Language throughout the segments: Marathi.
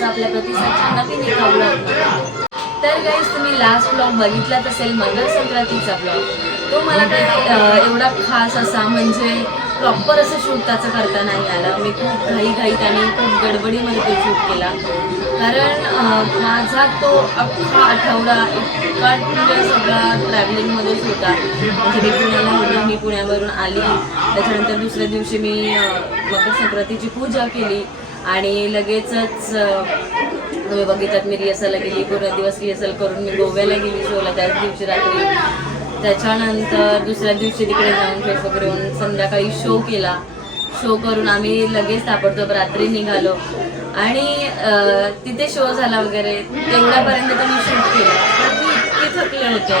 तुमचा आपल्या प्रतिसाद नवीन एका ब्लॉग. तर गाईज तुम्ही लास्ट ब्लॉग बघितलाच असेल मकर संक्रांतीचा ब्लॉग. तो मला काय एवढा खास असा म्हणजे प्रॉपर असं शूट त्याचं करता नाही आलं. मी खूप घाईघाईत आणि खूप गडबडीमध्ये तो शूट केला. कारण माझा तो अख्खा आठवडा इतका म्हणजे सगळा ट्रॅव्हलिंगमध्येच होता. म्हणजे मी पुण्याला होते, मी पुण्यावरून आली, त्याच्यानंतर दुसऱ्या दिवशी मी मकर संक्रांतीची पूजा केली आणि लगेचच तुम्ही बघितलात मी रिहर्सलला गेली. पूर्ण दिवस रिहर्सल करून मी गोव्याला गेली शोला त्याच दिवशी रात्री. त्याच्यानंतर दुसऱ्या दिवशी तिकडे जाऊन फ्रेश वगैरे होऊन संध्याकाळी शो केला. शो करून आम्ही लगेच ताबडतोब रात्री निघालो आणि तिथे शो झाला वगैरे. तेवढ्यापर्यंत तर मी शूट केलं. तर मी इतके थकले होते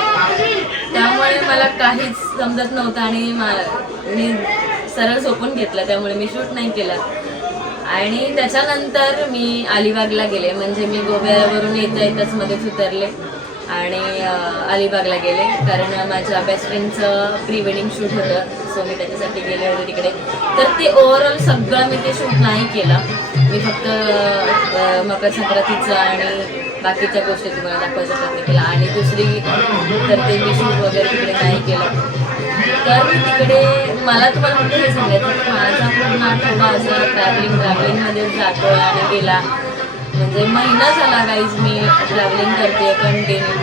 त्यामुळे मला काहीच समजत नव्हतं आणि मी सरळ झोपून घेतलं. त्यामुळे मी शूट नाही केलं. आणि त्याच्यानंतर मी अलिबागला गेले. म्हणजे मी गोव्यावरून येताच मध्येच उतरले आणि अलिबागला गेले कारण माझ्या बेस्ट फ्रेंडचं प्री वेडिंग शूट होतं. सो मी त्याच्यासाठी गेले होते तिकडे. तर ते ओव्हरऑल सगळं मी ते शूट नाही केलं. मी फक्त मकर संक्रांतीचं आणि बाकीच्या गोष्टी तुम्हाला दाखवायचा प्रयत्न केला. आणि दुसरी तर ते मी शूट वगैरे तिकडे नाही केलं. तर मी तिकडे मला तुम्हाला म्हणजे हे सांगायचं की माझा पूर्ण आठवडा असं ट्रॅव्हलिंगमध्ये जातो आणि गेला. म्हणजे महिना झाला गाईज मी ट्रॅव्हलिंग करते कंटिन्यू.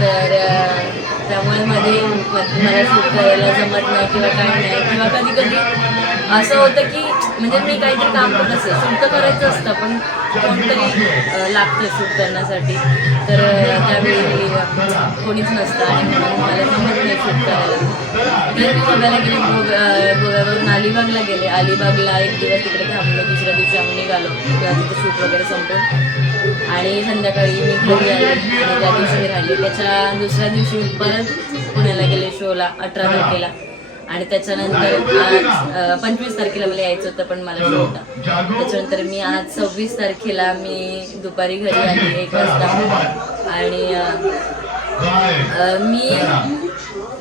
तर त्यामुळे मध्ये मला शूट करायला जमत नाही किंवा काय नाही. किंवा कधी कधी असं होतं की म्हणजे मी काहीतरी काम करत असेल, शूट तर करायचं असतं पण कोणतरी लागतं शूट करण्यासाठी. तर त्यावेळी कोणीच नसतं आणि म्हणून मला जमत नाही शूट करायला. तर मी गोव्याला गेले. गोव्यावरून अलिबागला गेले. अलिबागला एक दिवस तिकडे थांबलो. दुसऱ्या दिवशी आम्ही निघालो तिथे शूट वगैरे संपून आणि संध्याकाळी मी घरी आले आणि त्या दिवशी मी राहिले. त्याच्या दुसऱ्या दिवशी परत पुण्याला गेले शोला 18 तारखेला. आणि त्याच्यानंतर आज 25 तारखेला मला यायचं होतं पण मला शो होता. त्याच्यानंतर मी आज 26 तारखेला मी दुपारी घरी आली 1 वाजता. आणि मी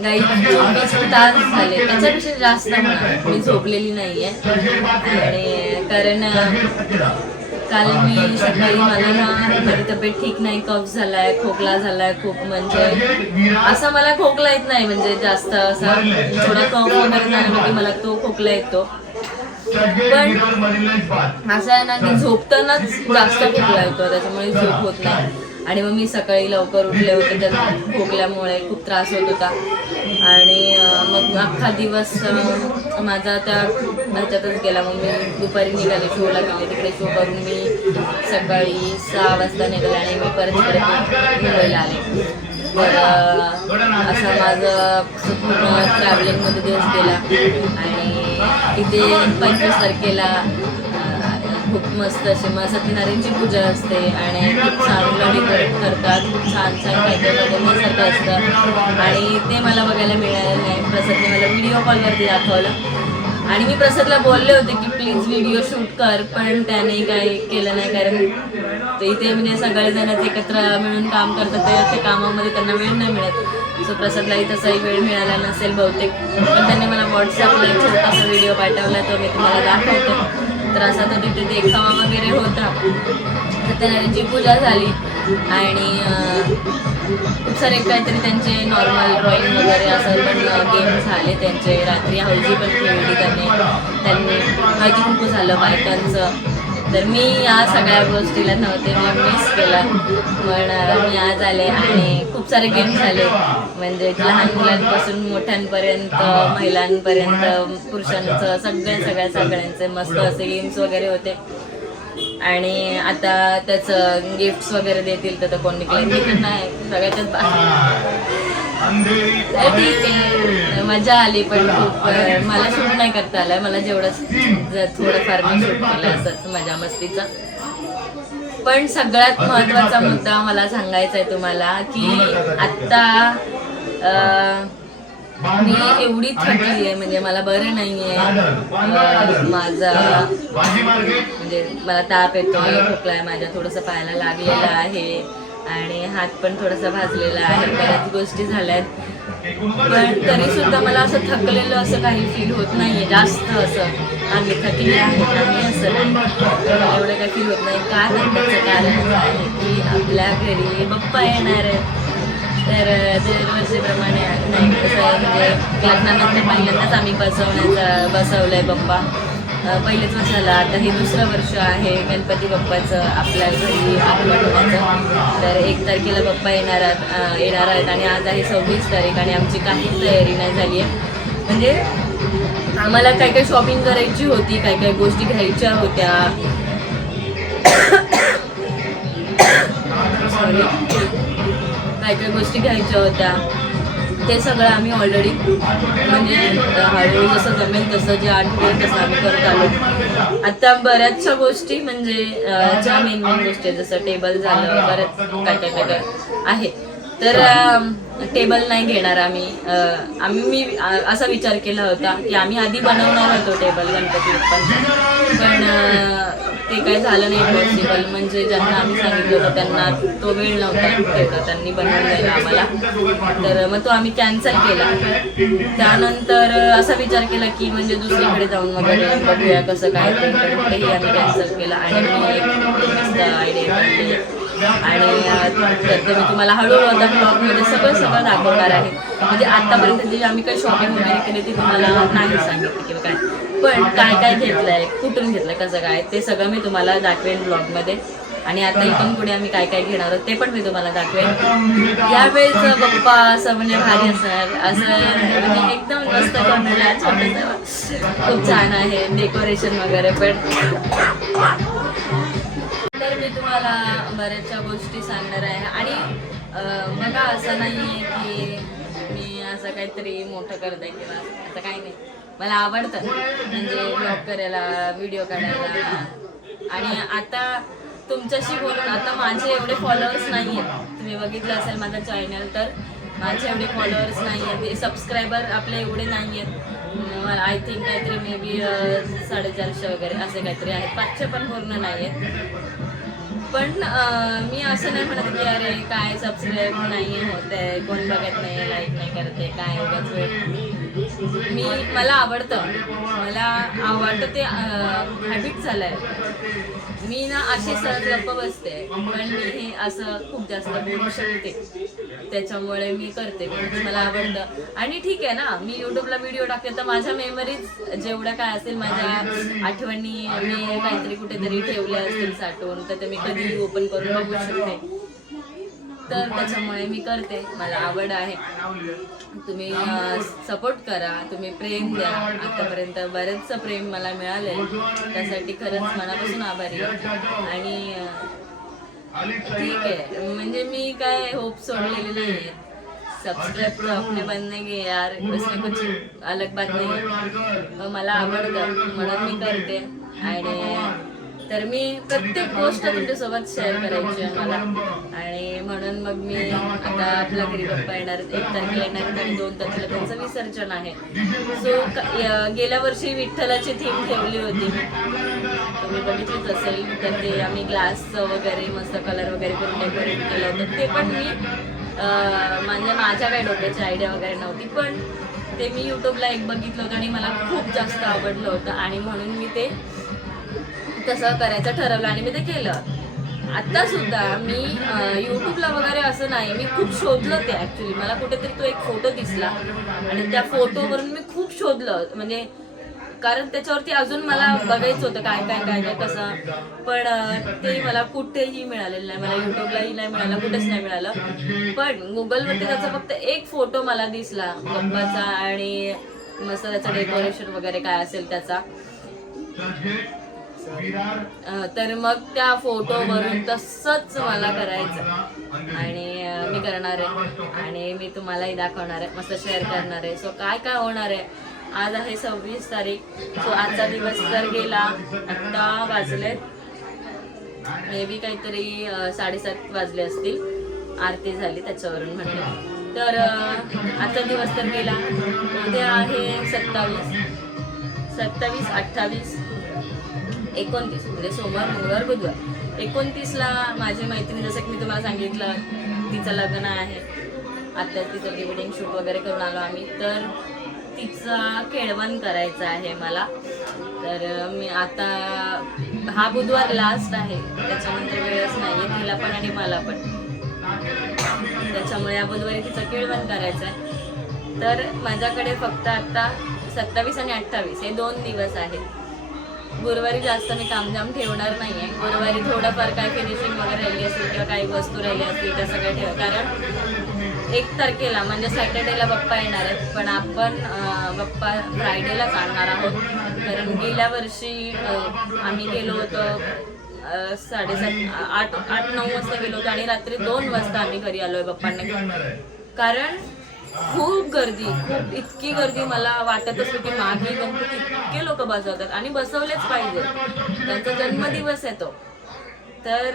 गाई 24 तास झाले त्याच्यापेक्षा जास्त म्हणा मी झोपलेली नाही आहे. आणि कारण काल मी सकाळी मला ना माझी तब्येत ठीक नाही, कफ झालाय, खोकला झालाय खूप. म्हणजे असं मला खोकला येत नाही म्हणजे जास्त असा थोडा कफ वगैरे झाला की मला तो खोकला येतो. पण असं आहे ना की झोपतानाच जास्त खोकला येतो त्याच्यामुळे झोप होत नाही. आणि मग मी सकाळी लवकर उठले होते त्या खोकल्यामुळे खूप त्रास होत होता. आणि मग अख्खा दिवस माझा त्या ह्याच्यातच गेला. मग मी दुपारी निघाले शोला गेले. तिकडे शो करून मी सकाळी 6 वाजता निघाले आणि मी परत इकडे मुंबईला आले. तर असं माझं पूर्ण ट्रॅव्हलिंगमध्ये दिवस गेला. आणि इथे 25 तारखेला खूप मस्त अशी मग सत्यनारायणची पूजा असते आणि खूप छान डेकोरेट करतात. खूप छान छान काय काय बघण्यासारखं असतं आणि ते मला बघायला मिळालं नाही. प्रसादने मला व्हिडिओ कॉलवरती दाखवलं आणि मी प्रसादला बोलले होते की प्लीज व्हिडिओ शूट कर, पण त्याने काही केलं नाही. कारण इथे म्हणजे सगळेजणच एकत्र मिळून काम करतात ते कामामध्ये त्यांना वेळ नाही मिळत. सो प्रसादलाही तसाही वेळ मिळाला नसेल बहुतेक. पण त्यांनी मला व्हॉट्सअपला एक छोटासा व्हिडिओ पाठवला तो मी तुम्हाला दाखवतो. तर असा तर तिथे देखावा वगैरे होता. सत्यनारायणची पूजा झाली आणि खूप सारे काहीतरी त्यांचे नॉर्मल ड्रॉइंग वगैरे असं पण गेम झाले त्यांचे. रात्री हळदी पण खेळली त्यांनी हळदी कुंकू झालं बायकांचं. तर मी या सगळ्या गोष्टीला नव्हते, मी मिस केलं. पण मी आज आले आणि खूप सारे गेम झाले. म्हणजे लहान मुलांपासून मोठ्यांपर्यंत महिलांपर्यंत पुरुषांचं सगळ्यांचे मस्त असे गेम्स वगैरे होते. आणि आता त्याचं गिफ्ट्स वगैरे देतील तर कोण निघले मी तर नाही सगळ्याच्याच ठीक आहे. मजा आली पण खूप मला शूट नाही करता आलं. मला जेवढं थोडंफार मी शूट केलं असंच मजा मस्तीचं. पण सगळ्यात महत्त्वाचा मुद्दा मला सांगायचा आहे तुम्हाला की आत्ता मी एवढी थकली आहे, म्हणजे मला बरं नाहीये, माझा म्हणजे मला ताप येतोय, खोकला आहे माझ्या, थोडंसं पायाला लागलेलं आहे आणि हात पण थोडासा भाजलेला आहे, बऱ्याच गोष्टी झाल्यात. पण तरी सुद्धा मला असं थकलेलं असं काही फील होत नाहीये जास्त, असं आम्ही थकले आहे नाही असं नाही, एवढं काही फील होत नाही. कारण त्याचं कारण असं आहे की आपल्या घरी बाप्पा येणार आहेत. तर दरवर्षीप्रमाणे नाही कसं म्हणजे लग्नानंतर पहिल्यांदाच आम्ही बसवलंय बाप्पा, पहिलेच वर्ष झालं, आता हे दुसरं वर्ष आहे गणपती बाप्पाचं आपल्या घरी आगमनाचं. तर 1 तारखेला बाप्पा येणार आहेत आणि आज आहे 26 तारीख आणि आमची काहीच तयारी नाही झाली आहे. म्हणजे आम्हाला काय काय शॉपिंग करायची होती, काय काय गोष्टी घ्यायच्या होत्या, काय काय गोष्टी घ्यायच्या होत्या, ते सगळं आम्ही ऑलरेडी म्हणजे हळूहळू जसं जमेल तसं, जे आठवेल तसं आम्ही करत आलो. आता बऱ्याचशा गोष्टी म्हणजे ज्या मेन गोष्टी आहेत, जसं टेबल झालं, बऱ्याच काय काय काय आहे. तर टेबल नाही घेणार मी असा विचार केला होता की आम्ही आधी बनवणार होतो टेबल गणपती बाप्पांचा, पण ते काही झालं नाही पॉसिबल. म्हणजे ज्यांना आम्ही सांगितलं होतं त्यांना तो वेळ नव्हता तेवढा त्यांनी बनवून द्यायला आम्हाला, तर मग तो आम्ही कॅन्सल केला. त्यानंतर असा विचार केला की म्हणजे दुसरीकडे जाऊन वगैरे बघूया कसं काय, तेही आम्ही कॅन्सल केलं. आणि मी एक आयडिया काढली आणि तर मी तुम्हाला हळूहळू आता ब्लॉगमध्ये सगळं दाखवणार आहे. म्हणजे आतापर्यंत जी आम्ही काही शॉपिंग वगैरे केली ती तुम्हाला नाही सांगितली किंवा काय, पण काय काय घेतलंय, कुठून घेतलंय, कसं काय, ते सगळं मी तुम्हाला दाखवेन ब्लॉगमध्ये. आणि आता इथून पुढे आम्ही काय काय घेणार आहोत ते पण मी तुम्हाला दाखवेन. यावेळेस बाप्पा असं म्हणजे भारी असणार, असं म्हणजे एकदम मस्त बनवलं, छोटंसं खूप छान आहे डेकोरेशन वगैरे पण. तर मी तुम्हाला बऱ्याचशा गोष्टी सांगणार आहे. आणि बघा असं नाही आहे की मी असं काहीतरी मोठं करत आहे किंवा असं काही नाही, मला आवडतं म्हणजे ब्लॉग करायला, व्हिडिओ काढायला. आणि आता तुमच्याशी बोलून, आता माझे एवढे फॉलोअर्स नाही आहेत, तुम्ही बघितलं असेल माझं चॅनल, तर माझे एवढे फॉलोअर्स नाही आहेत, सबस्क्रायबर आपले एवढे नाही आहेत. आय थिंक काहीतरी मे बी 450 वगैरे असे काहीतरी आहेत, 500 पण पूर्ण नाही आहेत. पण मी असं नाही म्हणत की अरे काय सबस्क्राईब नाही होत आहे, कोण बघत नाही, लाईक नाही करत आहे, काय उगाच वेळ. मला आवडतं ते हॅबिट झालं आहे. मी ना अशी सहज गप्प बसते, पण मी हे असं खूप जास्त बोलू शकते, त्याच्यामुळे मी करते, मला आवडतं. आणि ठीक आहे ना, मी यूट्यूबला व्हिडिओ टाकते तर माझ्या मेमरीज जेवढ्या काय असेल, माझ्या आठवणी मी काहीतरी कुठेतरी ठेवल्या असतील साठवून, तर ते मी कधीही ओपन करून बघू शकते. तर त्याच्यामुळे मी करते, मला आवड आहे. तुम्ही सपोर्ट करा, तुम्ही प्रेम द्या. आतापर्यंत बरेचसं प्रेम मला मिळालंय, त्यासाठी खरंच मनापासून आभारी आहे. आणि ठीक आहे, म्हणजे मी काय होप सोडलेली नाही आहे. सब्सक्राइब तो आपने बनने के यार, उसमें कुछ अलग बात नाही. मला आवडतं म्हणून मी करते. आणि तर मी प्रत्येक गोष्ट तुमच्यासोबत शेअर करायची आहे मला. आणि म्हणून मग मी आता आपल्या घरी बाप्पा येणार, 1 तारखेला येणार आणि 2 तारखेला त्यांचं विसर्जन आहे. सो गेल्या वर्षी विठ्ठलाची थीम ठेवली होती, तुम्ही बघितलीच असेल. तर ते आम्ही ग्लासचं वगैरे मस्त कलर वगैरे करून डेकोरेट केलं होतं. ते पण मी म्हणजे माझ्या काही डोक्याची आयडिया वगैरे नव्हती, पण ते मी यूट्यूबला एक बघितलं होतं आणि मला खूप जास्त आवडलं होतं आणि म्हणून मी ते तसं करायचं ठरवलं आणि मी ते केलं. आता सुद्धा मी यूट्यूबला वगैरे असं नाही, मी खूप शोधलं ते. ॲक्च्युली मला कुठेतरी तो एक फोटो दिसला आणि त्या फोटोवरून मी खूप शोधलं, म्हणजे कारण त्याच्यावरती अजून मला बघायचं होतं काय काय काय काय कसं, पण ते मला कुठेही मिळालेलं नाही. मला यूट्यूबलाही नाही मिळालं, कुठेच नाही मिळालं. पण गुगलवरती त्याचा फक्त एक फोटो मला दिसला बाप्पाचा आणि मस्त त्याचं डेकोरेशन वगैरे काय असेल त्याचा. तर मग त्या फोटोवरून तसंच मला करायचं आणि मी करणार आहे आणि मी तुम्हालाही दाखवणार आहे, मस्त शेअर करणार आहे. सो काय काय होणार आहे, आज आहे 26 तारीख. सो आजचा दिवस तर गेला. आत्ता वाजले मे बी काहीतरी 7:30 वाजले असतील, आरती झाली त्याच्यावरून म्हणते. तर आजचा दिवस तर गेला. उद्या आहे 27, 28, 29 म्हणजे सोमवार, मंगळवार, बुधवार. 29ला माझी मैत्रीण, जसं की मी तुम्हाला सांगितलं, तिचं लग्न आहे. आता तिचं प्री शूट वगैरे करून आलो आम्ही. तर तिचा केळवण करायचं आहे मला. तर मी आता हा बुधवार लास्ट आहे, त्याच्यानंतर वेळच नाही आहे तिला पण आणि मला पण. त्याच्यामुळे या बुधवारी तिचं केळवण करायचं आहे. तर माझ्याकडे फक्त आता 27 आणि 28 हे 2 दिवस आहेत. गुरुवारी जास्त मी कामजाम ठेवणार नाही आहे. गुरुवारी थोडंफार काय फिनिशिंग वगैरे राहिली असेल किंवा काही वस्तू राहिली असतील त्या सगळ्या ठेव. कारण 1 तारखेला म्हणजे सॅटर्डेला बाप्पा येणार आहेत, पण आपण बाप्पा फ्रायडेलाच आणणार आहोत. कारण गेल्या वर्षी आम्ही गेलो होतो 7:30, 8-9 वाजता गेलो होतो आणि रात्री 2 वाजता आम्ही घरी आलोय बाप्पांना. कारण खूप गर्दी, खूप इतकी गर्दी मला वाटत असतं की मागे गणपती इतके लोक बसवतात आणि बसवलेच पाहिजे, त्यांचा जन्मदिवस आहे तो. तर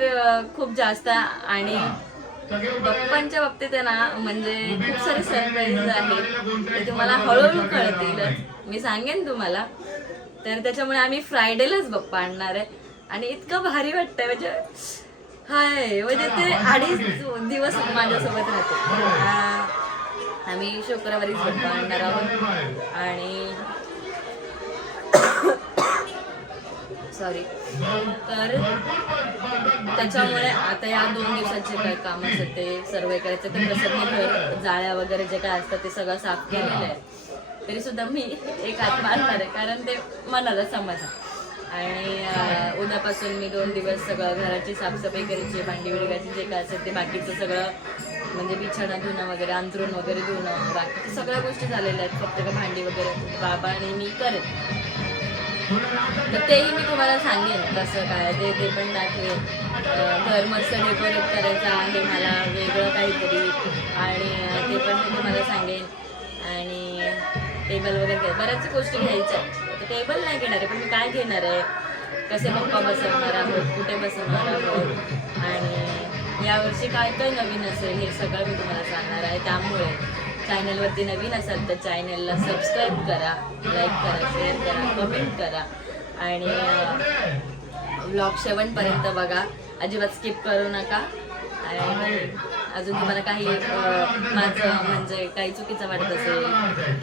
खूप जास्त. आणि बाप्पांच्या बाबतीत आहे ना, म्हणजे खूप सारे सरप्राईज आहेत ते तुम्हाला हळूहळू कळतीलच, मी सांगेन तुम्हाला. तर त्याच्यामुळे आम्ही फ्रायडेलाच बाप्पा आणणार आहे आणि इतकं भारी वाटतंय. म्हणजे म्हणजे ते 2.5 दिवस माझ्यासोबत राहते. आम्ही शुक्रवारीच बाप्पा आणणार आहोत आणि सॉरी. तर त्याच्यामुळे आता या 2 दिवसाचे काय काम असतं ते सर्व करायचं. तर प्रसन्न घर, जाळ्या वगैरे जे काय असतं ते सगळं साफ केलेलं आहे. तरी सुद्धा मी एक हात मारणार आहे, कारण ते मनाला समाधान. आणि उद्यापासून मी 2 दिवस सगळं घराची साफसफाई करायची, भांडी विडगायची, जे काय असेल ते बाकीचं सगळं, म्हणजे बिछाणा धुणं वगैरे, अंथरूण वगैरे धुणं, बाकीच्या सगळ्या गोष्टी झालेल्या आहेत. फक्त का भांडी वगैरे बाबा आणि मी करेन. तर तेही मी तुम्हाला सांगेन कसं काय ते पण दाखवेन. घर मस्त डेकोरेट करायचं आहे मला, वेगळं काहीतरी, आणि ते पण मी तुम्हाला सांगेन. आणि टेबल वगैरे बऱ्याच गोष्टी घ्यायच्या. तर टेबल नाही घेणार आहे, पण मी काय घेणार आहे, कसे पप्पा बसवणार आहोत, कुठे बसवणार आहोत, आणि यावर्षी काय काय नवीन असेल हे सगळं मी तुम्हाला सांगणार आहे. त्यामुळे चॅनलवरती नवीन असाल तर चॅनलला सबस्क्राईब करा, लाईक करा, शेअर करा, कमेंट करा आणि व्लॉग शेवटपर्यंत बघा, अजिबात स्किप करू नका. आणि अजून तुम्हाला काही माझं म्हणजे काही चुकीचं वाटत असेल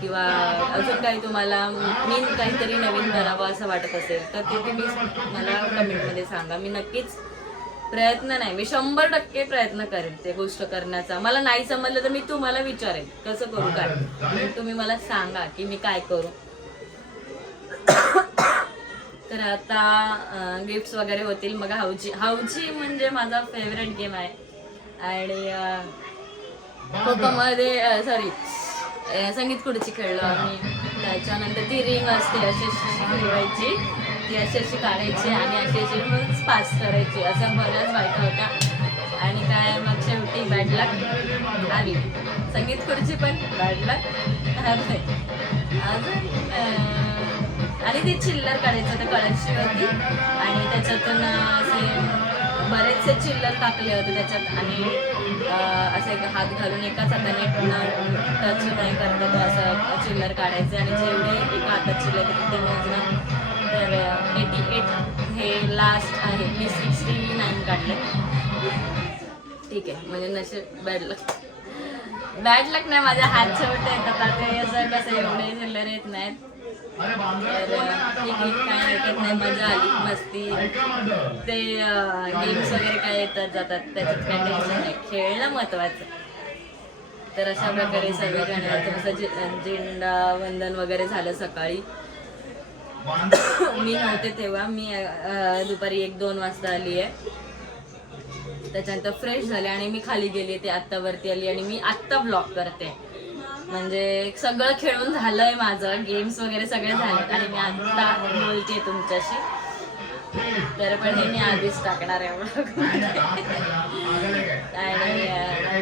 किंवा अजून काही तुम्हाला मी काहीतरी नवीन करावं असं वाटत असेल तर ते तुम्ही मला कमेंटमध्ये सांगा. मी नक्कीच प्रयत्न नाही, मी 100% प्रयत्न करेन ते गोष्ट करण्याचा. मला नाही समजलं तर मी तुम्हाला विचारेन कसं करू काय, तुम्ही मला सांगा की मी काय करू. तर आता गिफ्ट्स वगैरे होतील. मग हाऊची म्हणजे माझा फेवरेट गेम आहे. आणि खोखोमध्ये संगीत खुर्ची खेळलो आम्ही. त्याच्यानंतर ती रिंग असते अशी फिरवायची, ती अशी काढायची आणि अशी पास करायची. असं बऱ्याच बायका होत्या. आणि काय मग शेवटी बॅड लक आली. संगीत खुर्ची पण बॅड लक आली. आणि ती चिल्लर काढायचं, तर कळशी होती आणि त्याच्यातून असे बरेचसे चिल्लर टाकले होते त्याच्यात. आणि असे हात घालून एकाच हाताने टच नाही करता तो असं चिल्लर काढायचे. आणि जेवढे एका हातात चिल्लर येते ते मोजणं. तर 88 हे लास्ट आहे. मी 69 काढले. ठीक आहे, म्हणजे नशीब बॅड लक नाही, माझ्या हात छोटे येतात ते असं कसं एवढे चिल्लर येत नाहीत. तर ठीक आहे, काय हरकत नाही, मजा आली, मस्ती. ते गेम्स वगैरे काय येतात जातात त्याच्यात काय टेन्शन नाही, खेळणं महत्त्वाचं. तर अशा प्रकारे सगळं गाण्याचं झेंडा वंदन वगैरे झालं सकाळी. मी नव्हते तेव्हा, मी दुपारी 1-2 वाजता आली आहे. त्याच्यानंतर फ्रेश झाले आणि मी खाली गेली, ते आत्ता वरती आली आणि मी आत्ता ब्लॉग करते. म्हणजे सगळं खेळून झालंय माझं, गेम्स वगैरे सगळे झाले आणि मी आत्ता बोलते तुमच्याशी. तर पण हे मी आधीच टाकणार आहे ब्लॉग. आणि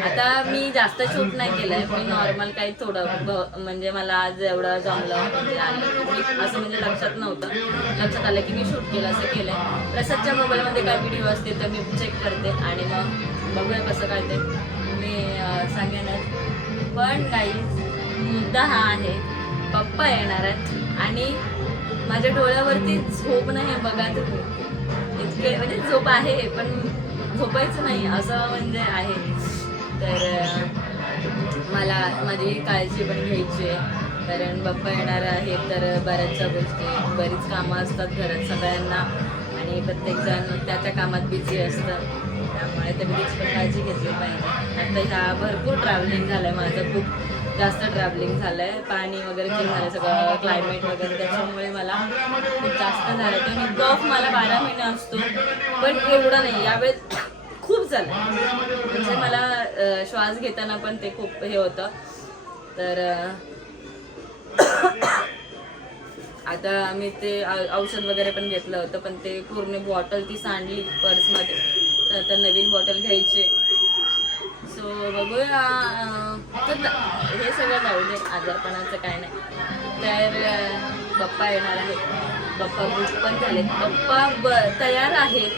आता मी जास्त शूट नाही केलंय, मी नॉर्मल काही थोडं म्हणजे मला आज एवढं जमलं म्हणजे आलं असं, म्हणजे लक्षात नव्हतं. लक्षात आलं की मी शूट केलं, असं केलंय. प्रसादच्या मोबाईलमध्ये काय व्हिडिओ असतील तर मी चेक करते आणि मग बघूया कसं काय ते मी सांगेन. पण काही मुद्दा हा आहे, पप्पा येणार आहेत आणि माझ्या डोळ्यावरती झोप नाही आहे बघा तुम्ही. इतके म्हणजे झोप आहे पण झोपायचं नाही असं म्हणजे आहे. तर मला माझी काळजी पण घ्यायची आहे कारण पप्पा येणार आहेत. तर बऱ्याचशा गोष्टी बरीच कामं असतात घरात सगळ्यांना आणि प्रत्येकजण त्या कामात बिझी असतं. त्यामुळे तब्येतीची पण काळजी घेतली पाहिजे. आता ह्या भरपूर ट्रॅव्हलिंग झालं आहे माझं, खूप जास्त ट्रॅव्हलिंग झालं आहे. पाणी वगैरे चेंज झालं सगळं क्लायमेट वगैरे त्याच्यामुळे मला खूप जास्त झालं आहे. आणि कफ मला 12 महिने असतो पण एवढं नाही, यावेळेस खूप झालं म्हणजे मला श्वास घेताना पण ते खूप हे होतं. तर आता आम्ही ते औषध वगैरे पण घेतलं होतं पण ते पूर्ण बॉटल ती सांडली पर्समध्ये. तर आता नवीन बॉटल घ्यायची. सो बघूया. हे सगळं जाऊ दे, आजारपणाचं काय नाही. तर पप्पा येणार आहेत, पप्पा बुक पण झाले, पप्पा तयार आहेत.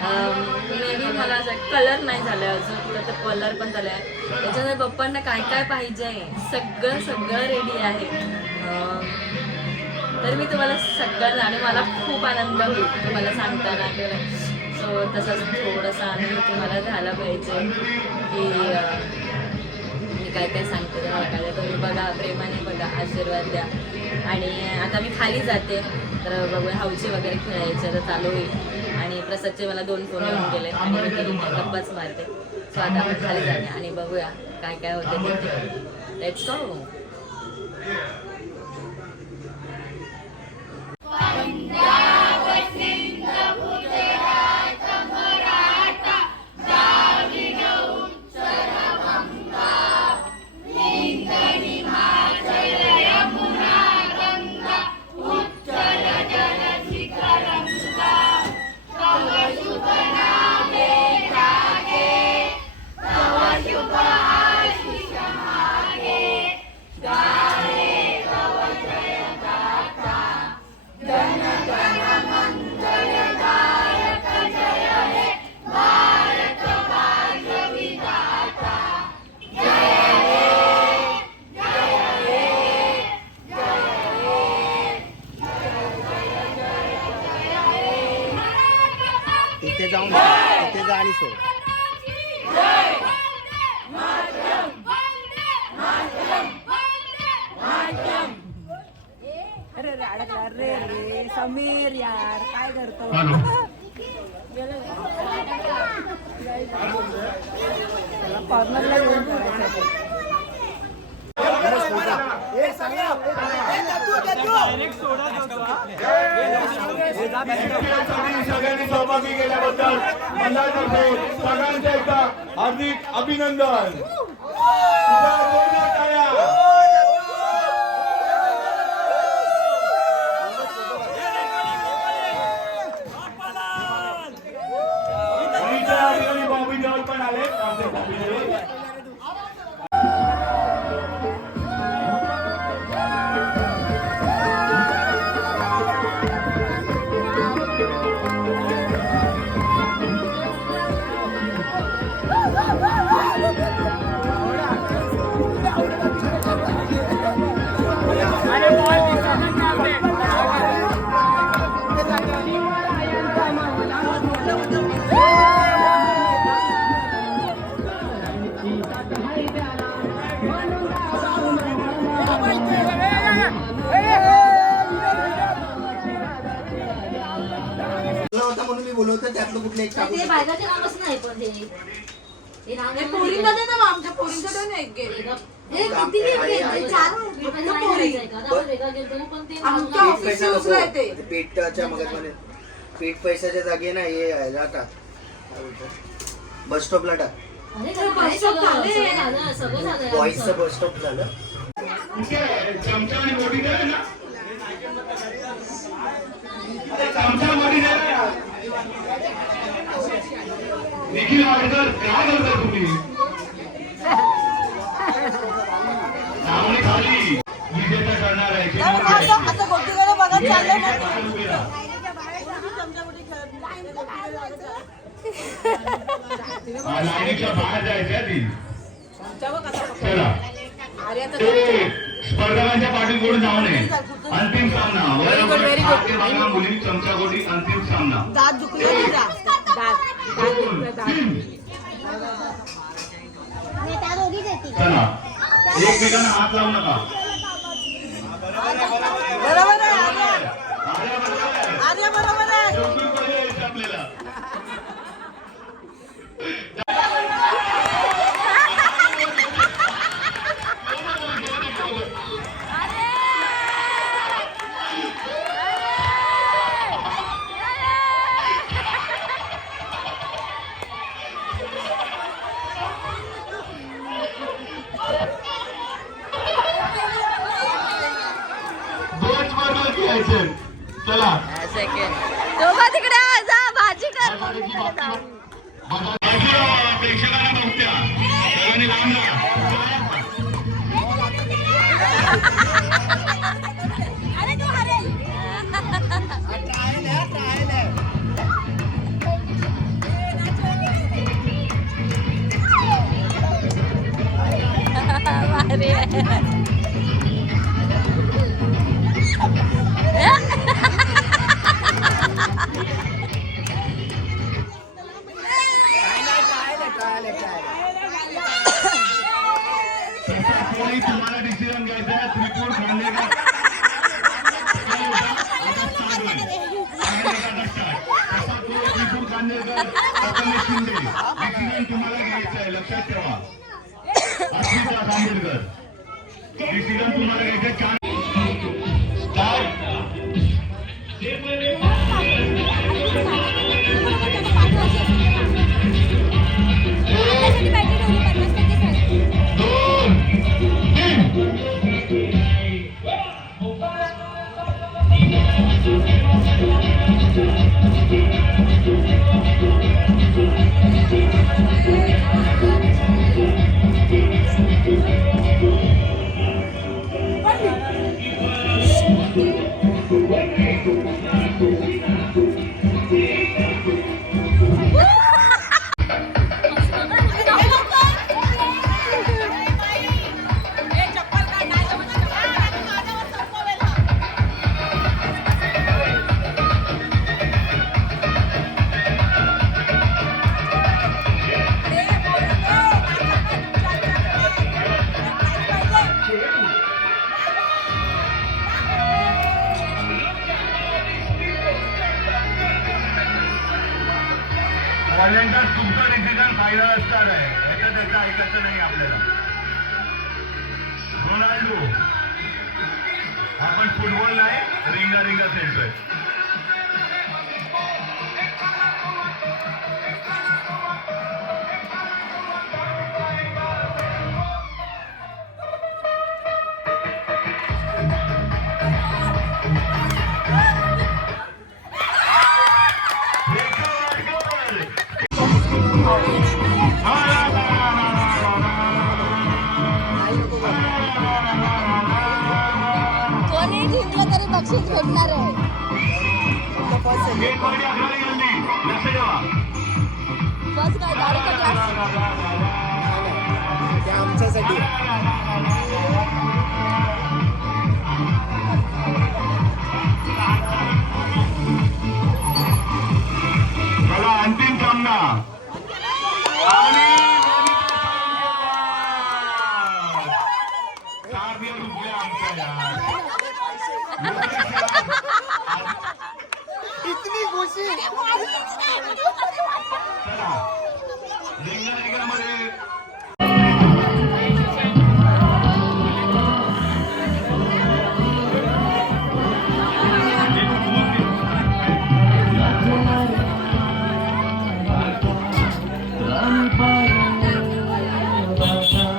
मे बी मला असं कलर नाही झालं अजून, तर कलर पण झालं आहे. त्याच्यामुळे पप्पांना काय काय पाहिजे सगळं सगळं रेडी आहे. तर मी तुम्हाला सगळं आणि मला खूप आनंद होईल तुम्हाला सांगताना किंवा सो तसंच थोडासा आनंद तुम्हाला झाला पाहिजे की मी काय काय सांगते तुम्हाला काय. तुम्ही बघा, प्रेमाने बघा, आशीर्वाद द्या. आणि आता मी खाली जाते तर बघूया हाऊची वगैरे खेळायचं तर चालू होईल. आणि प्रसादचे मला 2 फोन येऊन गेले आणि मी तरी गप्पाच मारते. सो आता आपण खाली जाते आणि बघूया काय काय होते ते. Let's go. इथे जाऊन इथे जा आणि सोड. अरे रे समीर यार काय करतो. कॉर्नरला घेऊन करायचं. सगळ्यांनी सहभागी केल्याबद्दल मंडळातर्फे सगळ्यांचे एकदा हार्दिक अभिनंदन. बॉबी देओल पण आले. म्हणून मी बोलवतो त्यातलं कुठलं एक टाकू. बायकाचे नावच नाही पण हे नाव हे पोरींना दे ना, आमच्या पोरींचं दे ना एक घे. हे किती घेतले? 4 आमच्या ऑफिसची उचला येते. पेटच्या मगजमध्ये पेट पैशाच्या जागी ना हे यायला टाक. बस स्टॉपला टाक. बॉईजचं बस स्टॉप झालं. निखिल वाडकर काय करता तुम्ही. खाली विजेता करणार आहे. आता गोटीकडे बघत चाललंय लाईनीच्या बाहेर जायचं ती. चला स्पर्धकांच्या पाठीकडून जाऊ नये. अंतिम सामना वयोगट 8 ते 12 मुली चमचागोटी. अंतिम सामना. दात दुखले तुझा. त्या दोघीच येतील. चला एकमेकांना हात लावू नका. बरोबर आहे आर्या बरोबर आहे. शेवटी पहिले यायचं आपल्याला. दोन स्पर्धक यायचे. चला दोघं तिकडे जा भाजी कर. प्रेक्षकांना बघत्या सगळ्यांनी लांब भारी आहे. तुम्हाला डिसिजन घ्यायचा आहे. त्रिपूर खांडेकर त्रिपूर खांडेकर प्रथमेश शिंदे डिसिजन तुम्हाला घ्यायचं आहे. लक्षात ठेवा. अस्मिता खांडेकर डिसिजन तुम्हाला घ्यायचं. पहिल्यांदा तुमचं डिसिजन फायनल असणार आहे. याच्यात त्याचं ऐकायचं नाही आपल्याला. रोनाल्डो आपण फुटबॉल नाही रिंगा रिंगा खेळतोय. कोणी जिंकलं तरी बक्षीस भेटणार आहे. लक्ष ठेवा. बस काय गाडीचा क्लास. ते आमच्यासाठी चला अंतिम सामना. इतनी खुशी. चला रिंगामध्ये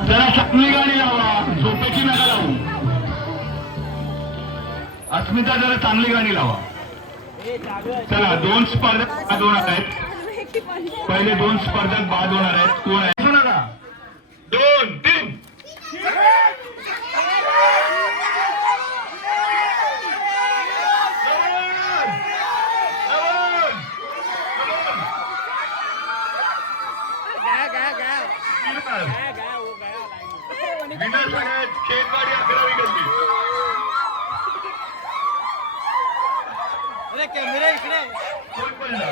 जरा चांगली गाणी लावा. झोपेची नका लावू. अस्मिता जरा चांगली गाणी लावा. चला दोन स्पर्धक बाद होणार आहेत. पहिले दोन स्पर्धक बाद होणार आहेत. कोण आहे नका. 2 3 गा विनर सगळ्यात खेळगाडी 11वी गल्ली. कोण पडलं?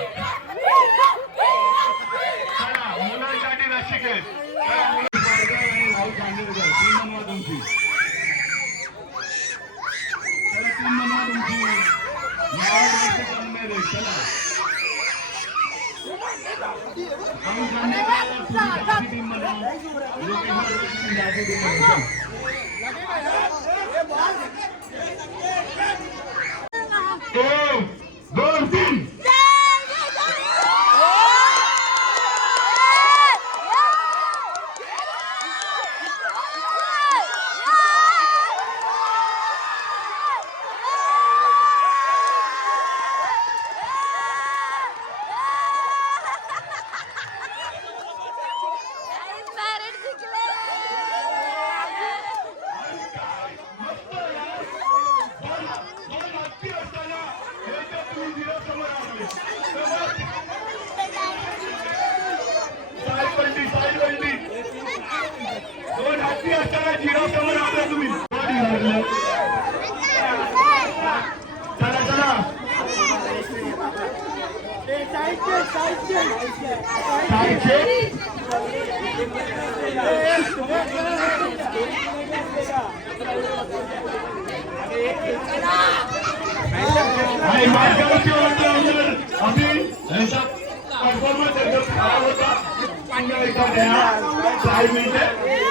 चला मुलांसाठी रसिकेत. चला, मुलं पारगाव आणि राहुल चांदेकर. टीम बनवा तुमची. चला टीम बनवा तुमची. नाव द्यायचं काम नाही रे. चला राहुल चांदेकर तुमची टीम बनवा. लोकेश बरोबर तुम्ही जायचं टीम बनवा. एक, दोन, तीन. दोन हाती असताना झिरो समोर आला तुम्ही. चला चला आणि मार्गावरची आम्ही परफॉर्मन्स एकदम खराब होता. 5 मिनिटं